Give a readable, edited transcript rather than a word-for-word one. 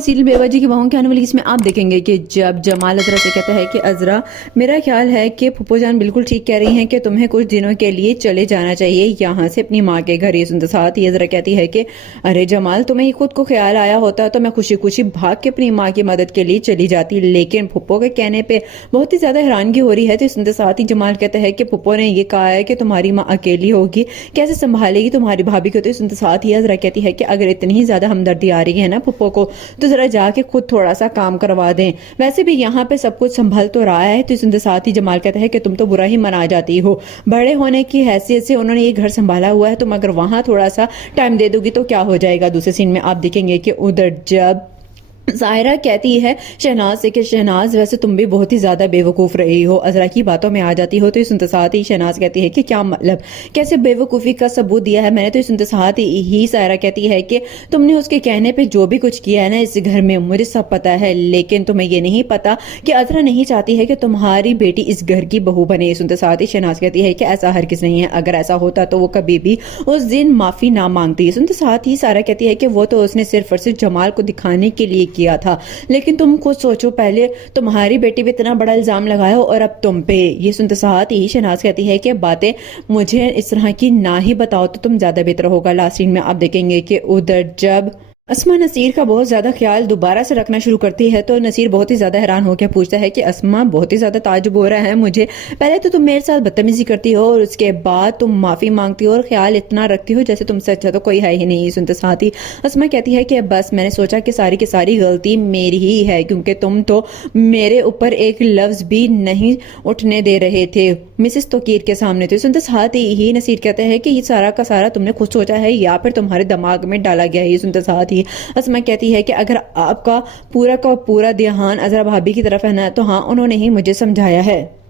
Serial बेवजह की बहू के आने वाली इसमें आप देखेंगे कि जब जमाल अजरा से कहता है कि अजरा, मेरा ख्याल है कि फूफो जान बिल्कुल ठीक कह रही हैं कि तुम्हें कुछ दिनों के लिए चले जाना चाहिए यहाँ से अपनी माँ के घर। ये सुनते साथ ही अजरा कहती है कि अरे जमाल, तुम्हें खुद को ख्याल आया होता तो मैं खुशी खुशी भाग के अपनी माँ की मदद के लिए चली जाती, लेकिन फूफो के कहने पे बहुत ही ज्यादा हैरानगी हो रही है। तो सुनते साथ ही जमाल कहता है कि फूफो ने ये कहा है कि तुम्हारी माँ अकेली होगी, कैसे संभालेगी तुम्हारी भाभी को। तो सुनते साथ ही अजरा कहती है कि अगर इतनी ही ज्यादा हमदर्दी आ रही है ना फूफो को, तो जरा जाके खुद थोड़ा सा काम करवा दें, वैसे भी यहाँ पे सब कुछ संभल तो रहा है। तो इसके साथ ही जमाल कहता है कि तुम तो बुरा ही मना जाती हो, बड़े होने की हैसियत से उन्होंने ये घर संभाला हुआ है, तुम अगर वहां थोड़ा सा टाइम दे दोगी तो क्या हो जाएगा। दूसरे सीन में आप देखेंगे कि उधर जब ज़ाहिरा कहती है शहनाज से कि शहनाज, वैसे तुम भी बहुत ही ज़्यादा बेवकूफ़ रही हो, अजरा की बातों में आ जाती हो। तो इस सुनते साथ ही शहनाज कहती है कि क्या मतलब, कैसे बेवकूफ़ी का सबूत दिया है मैंने। तो इस सुनते साथ ही ज़ाहिरा कहती है कि तुमने उसके कहने पे जो भी कुछ किया है ना इस घर में, मुझे सब पता है, लेकिन तुम्हें ये नहीं पता कि अजरा नहीं चाहती है कि तुम्हारी बेटी इस घर की बहू बने। सुनते साथ ही शहनाज कहती है कि ऐसा हरगिज़ नहीं है, अगर ऐसा होता तो वो कभी भी उस दिन माफ़ी ना मांगती। सुनते साथ ही सारा कहती है कि वो तो उसने सिर्फ और सिर्फ जमाल को दिखाने के लिए किया था, लेकिन तुम खुद सोचो, पहले तुम्हारी बेटी पे इतना बड़ा इल्जाम लगाया और अब तुम पे। ये सुनते साथ ही शहनाज कहती है कि बातें मुझे इस तरह की ना ही बताओ तो तुम ज्यादा बेहतर होगा। लास्ट सीन में आप देखेंगे कि उधर जब अस्मा नसीर का बहुत ज्यादा ख्याल दोबारा से रखना शुरू करती है तो नसीर बहुत ही ज्यादा हैरान होकर पूछता है कि अस्मा, बहुत ही ज्यादा ताज्जुब हो रहा है मुझे, पहले तो तुम मेरे साथ बदतमीजी करती हो और उसके बाद तुम माफी मांगती हो और ख्याल इतना रखती हो जैसे तुमसे अच्छा तो कोई है ही नहीं। सुनते साथ ही अस्मा कहती है कि बस मैंने सोचा कि सारी की सारी गलती मेरी ही है, क्योंकि तुम तो मेरे ऊपर एक लफ्ज भी नहीं उठने दे रहे थे मिसेस तोकीर के सामने। तो सुनते साथ ही नसीर कहते हैं कि ये सारा का सारा तुमने खुद सोचा है या फिर तुम्हारे दिमाग में डाला गया है। ये सुनते साथ ही अस्मा कहती है कि अगर आपका पूरा का पूरा ध्यान अजरा भाभी की तरफ है ना, तो हाँ, उन्होंने ही मुझे समझाया है।